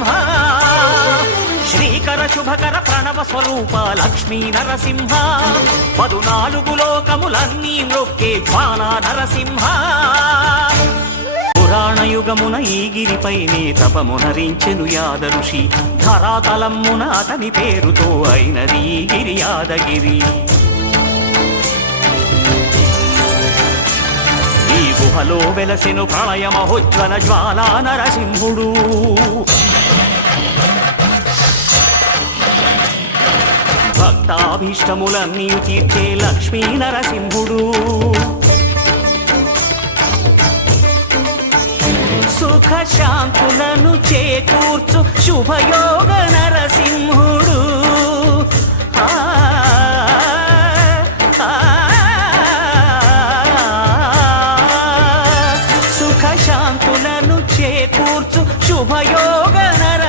నరసింహ శ్రీకర శుభకర ప్రణవ స్వరూప లక్ష్మీ నరసింహ. పదునాలుగు లోకములన్నీ నొక్కే జ్వాల నరసింహ పురాణయుగమున ఈ గిరిపైనే తపమునరించెను యాద ఋషి ధరాతలమ్మున అతని పేరుతో అయినది గిరి యాదగిరి. ఈ గుహలో వెలసెను ప్రళయ మహోజ్వల జ్వాలా నరసింహుడు అభీష్టములన్నీ తీర్చే లక్ష్మీ నరసింహుడు. సుఖ శాంతులను చేకూర్చు శుభయోగ నరసింహుడు. ఆ, సుఖ శాంతులను చేకూర్చు శుభయోగ